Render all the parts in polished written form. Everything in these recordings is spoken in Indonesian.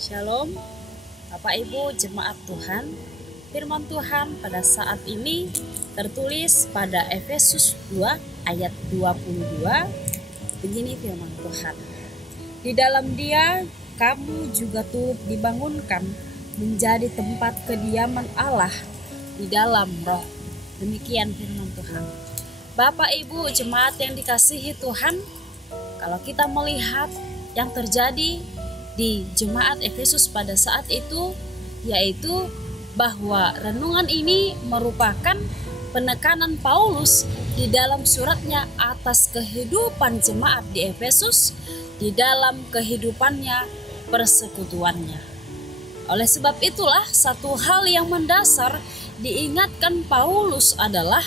Shalom, Bapak Ibu jemaat Tuhan. Firman Tuhan pada saat ini tertulis pada Efesus 2 ayat 22. Begini firman Tuhan. Di dalam Dia kamu juga turut dibangunkan menjadi tempat kediaman Allah di dalam Roh. Demikian firman Tuhan. Bapak Ibu jemaat yang dikasihi Tuhan, kalau kita melihat yang terjadi di jemaat Efesus pada saat itu, yaitu bahwa renungan ini merupakan penekanan Paulus di dalam suratnya atas kehidupan jemaat di Efesus, di dalam kehidupannya persekutuannya. Oleh sebab itulah satu hal yang mendasar diingatkan Paulus adalah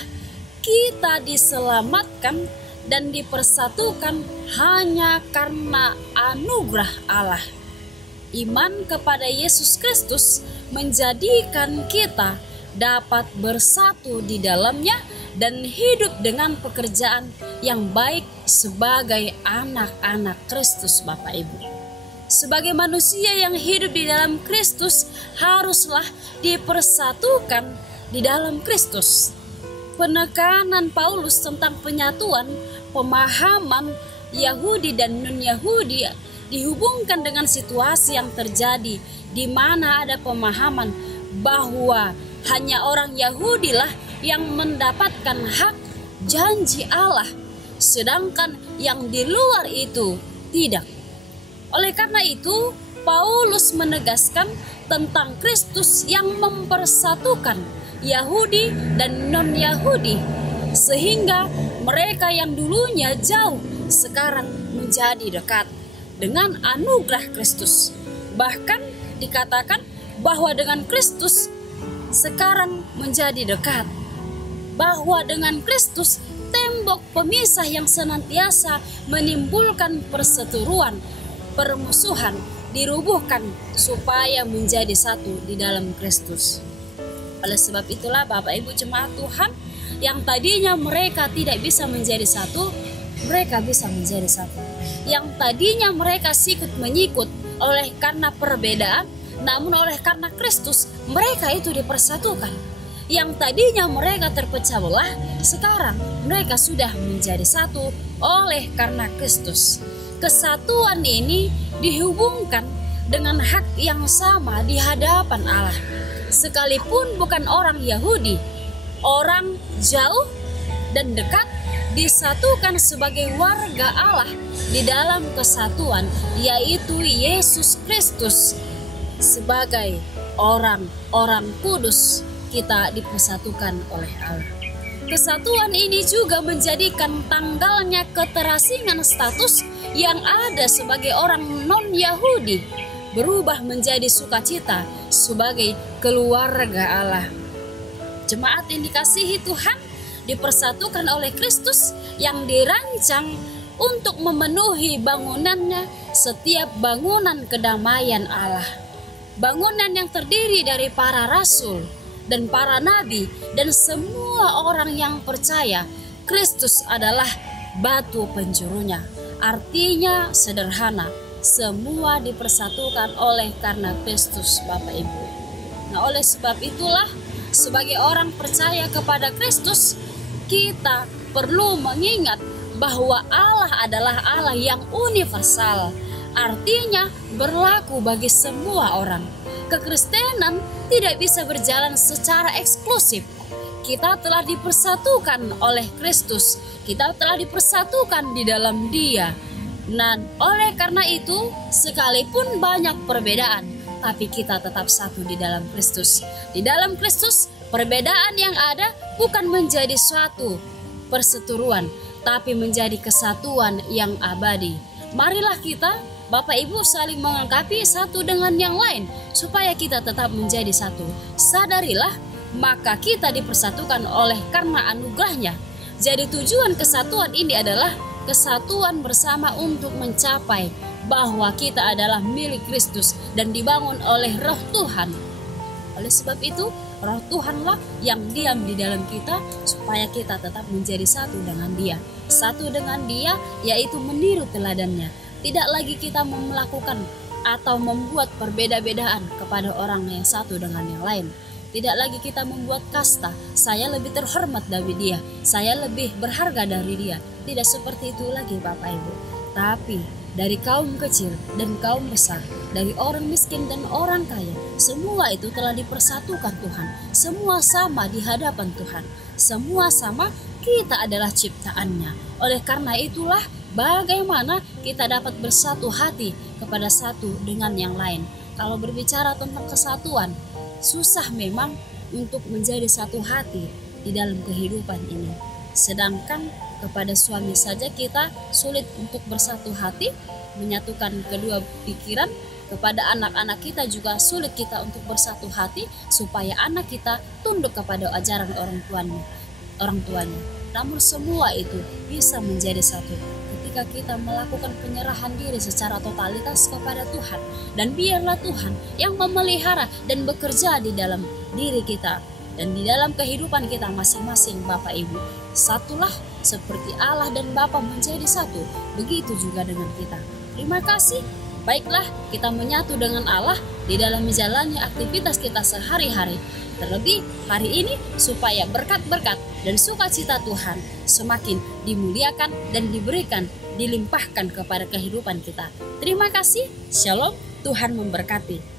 kita diselamatkan dan dipersatukan hanya karena anugerah Allah. Iman kepada Yesus Kristus menjadikan kita dapat bersatu di dalamnya dan hidup dengan pekerjaan yang baik sebagai anak-anak Kristus, Bapak Ibu. Sebagai manusia yang hidup di dalam Kristus haruslah dipersatukan di dalam Kristus. Penekanan Paulus tentang penyatuan pemahaman Yahudi dan non-Yahudi dihubungkan dengan situasi yang terjadi di mana ada pemahaman bahwa hanya orang Yahudilah yang mendapatkan hak janji Allah, sedangkan yang di luar itu tidak. Oleh karena itu, Paulus menegaskan tentang Kristus yang mempersatukan Yahudi dan non-Yahudi, sehingga mereka yang dulunya jauh sekarang menjadi dekat dengan anugerah Kristus. Bahkan dikatakan bahwa dengan Kristus sekarang menjadi dekat, bahwa dengan Kristus tembok pemisah yang senantiasa menimbulkan perseteruan, permusuhan dirubuhkan supaya menjadi satu di dalam Kristus. Oleh sebab itulah Bapak Ibu jemaat Tuhan, yang tadinya mereka tidak bisa menjadi satu, mereka bisa menjadi satu. Yang tadinya mereka sikut menyikut oleh karena perbedaan, namun oleh karena Kristus mereka itu dipersatukan. Yang tadinya mereka terpecah belah, sekarang mereka sudah menjadi satu oleh karena Kristus. Kesatuan ini dihubungkan dengan hak yang sama di hadapan Allah. Sekalipun bukan orang Yahudi, orang jauh dan dekat disatukan sebagai warga Allah di dalam kesatuan, yaitu Yesus Kristus. Sebagai orang-orang kudus, kita dipersatukan oleh Allah. Kesatuan ini juga menjadikan tanggalnya keterasingan status yang ada sebagai orang non-Yahudi berubah menjadi sukacita sebagai keluarga Allah. Jemaat yang dikasihi Tuhan dipersatukan oleh Kristus yang dirancang untuk memenuhi bangunannya, setiap bangunan kedamaian Allah. Bangunan yang terdiri dari para rasul dan para nabi dan semua orang yang percaya Kristus adalah batu penjurunya. Artinya sederhana, semua dipersatukan oleh karena Kristus, Bapak Ibu. Nah, oleh sebab itulah sebagai orang percaya kepada Kristus, kita perlu mengingat bahwa Allah adalah Allah yang universal, artinya berlaku bagi semua orang. Kekristenan tidak bisa berjalan secara eksklusif. Kita telah dipersatukan oleh Kristus, kita telah dipersatukan di dalam Dia. Nah, oleh karena itu, sekalipun banyak perbedaan, tapi kita tetap satu di dalam Kristus. Di dalam Kristus, perbedaan yang ada bukan menjadi suatu perseteruan, tapi menjadi kesatuan yang abadi. Marilah kita, Bapak Ibu, saling melengkapi satu dengan yang lain, supaya kita tetap menjadi satu. Sadarilah, maka kita dipersatukan oleh karena anugerahnya. Jadi tujuan kesatuan ini adalah kesatuan bersama untuk mencapai bahwa kita adalah milik Kristus dan dibangun oleh Roh Tuhan. Oleh sebab itu, Roh Tuhanlah yang diam di dalam kita supaya kita tetap menjadi satu dengan Dia. Satu dengan Dia yaitu meniru teladannya. Tidak lagi kita melakukan atau membuat perbeda-bedaan kepada orang yang satu dengan yang lain. Tidak lagi kita membuat kasta, saya lebih terhormat dari dia, saya lebih berharga dari dia. Tidak seperti itu lagi Bapak Ibu. Tapi dari kaum kecil dan kaum besar, dari orang miskin dan orang kaya, semua itu telah dipersatukan Tuhan. Semua sama di hadapan Tuhan. Semua sama, kita adalah ciptaannya. Oleh karena itulah bagaimana kita dapat bersatu hati kepada satu dengan yang lain. Kalau berbicara tentang kesatuan, susah memang untuk menjadi satu hati di dalam kehidupan ini. Sedangkan kepada suami saja kita sulit untuk bersatu hati, menyatukan kedua pikiran. Kepada anak-anak kita juga sulit kita untuk bersatu hati supaya anak kita tunduk kepada ajaran orang tuanya. Namun semua itu bisa menjadi satu ketika kita melakukan penyerahan diri secara totalitas kepada Tuhan. Dan biarlah Tuhan yang memelihara dan bekerja di dalam diri kita dan di dalam kehidupan kita masing-masing Bapak Ibu. Satulah seperti Allah dan Bapa menjadi satu, begitu juga dengan kita. Terima kasih. Baiklah, kita menyatu dengan Allah di dalam menjalani aktivitas kita sehari-hari. Terlebih hari ini supaya berkat-berkat dan sukacita Tuhan semakin dimuliakan dan diberikan, dilimpahkan kepada kehidupan kita. Terima kasih. Shalom. Tuhan memberkati.